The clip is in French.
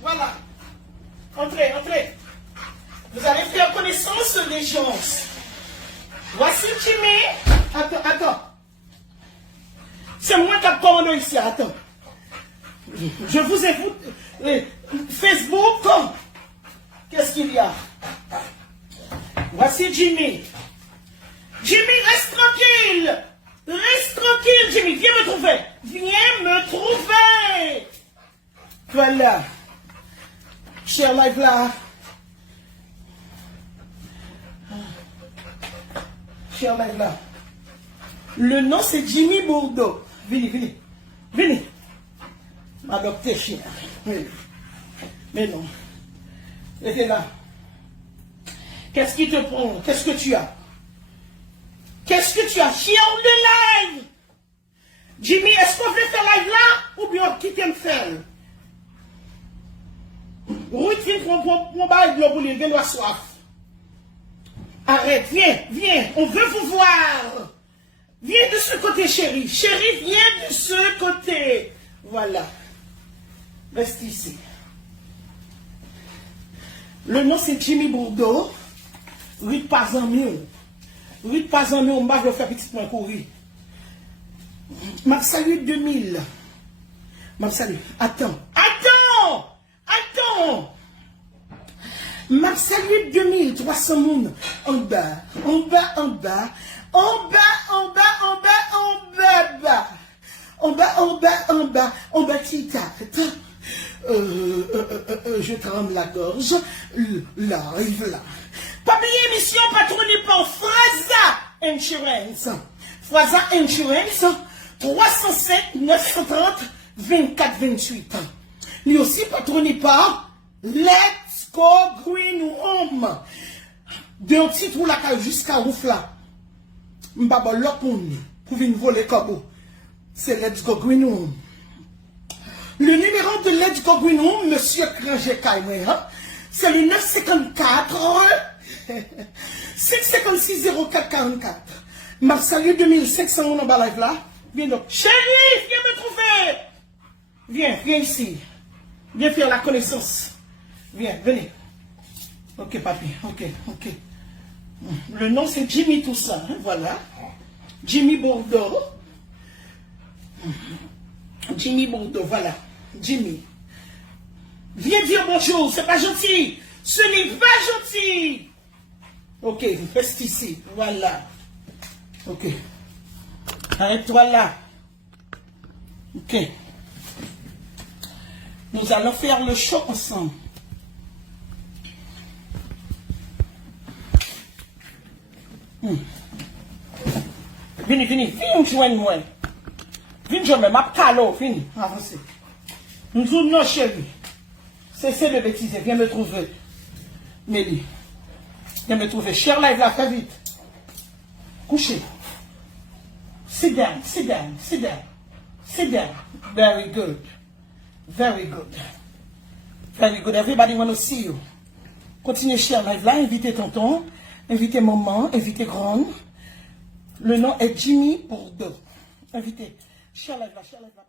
Voilà. Entrez, entrez. Vous allez faire connaissance des gens. Voici Jimmy. Attends, attends. C'est moi qui ai commandé ici. Attends. Je vous écoute. Facebook. Qu'est-ce qu'il y a? Voici Jimmy. Jimmy, reste tranquille. Reste tranquille, Jimmy. Viens me trouver. Viens me trouver. Voilà. Cher live là. Cher live là. Le nom c'est Jimmy Bordeaux. Venez, venez. Venez. M'adopter chien. Mais non. Restez là. Qu'est-ce qui te prend? Qu'est-ce que tu as? Qu'est-ce que tu as? Chien de live. Jimmy, est-ce qu'on veut faire live là? Ou bien qui t'aime faire? Oui, mon bail de l'eau pour lui, viens nous soif. Arrête, viens, viens, on veut vous voir. Viens de ce côté, chérie. Chérie, viens de ce côté. Voilà. Reste ici. Le nom c'est Jimmy Bordeaux. Rue de pas en mieux. Rue de pas en mieux, on va le faire petit point courir. M'a salué 2000. M'a salué. Attends. Attends! Attends! M'a salué 2300 moun. En bas, en bas, en bas. En bas, en bas, en bas, en bas, bas. En bas, en bas, en bas. En bas, tita. Je tremble la gorge. Là, là. Papier émission patronnée par Fraza Insurance. Fraza Insurance, 307 930 24 28. Lui aussi patronné par Let's Go Green Home. D'un titre ou la cale jusqu'à Oufla. M'baba l'opon pour venir voler comme c'est Let's Go Green Home. Le numéro de Let's Go Green Home, monsieur Granger Kaimé, c'est le 954 656 04 44. M'a salué 2500 en bas live là. Viens donc. Chérie, viens me trouver. Viens, viens ici. Viens faire la connaissance. Viens, venez. Ok, papi. Ok, ok. Le nom c'est Jimmy tout ça. Hein, voilà. Jimmy Bordeaux. Jimmy Bordeaux, voilà. Jimmy. Viens dire bonjour, c'est pas gentil. Ce n'est pas gentil. Ok, reste ici. Voilà. Ok. Arrête-toi là. Ok. Nous allons faire le show ensemble. Venez, venez, viens joindre moi. Viens joindre moi, ma calo, fini, avancez. Nous sommes nos chéris. Cessez de bêtiser, viens me trouver. Mélie. Viens me trouver. Cher live là, fais vite. Couchez. Sit down, sit down, sit down. Sit down. Very good. Very good. Very good. Everybody want to see you. Continuez cher live là, invitez tonton, invitez maman, invitez grande. Le nom est Jimmy Bordeaux. Invitez. Cher live là, cher live là.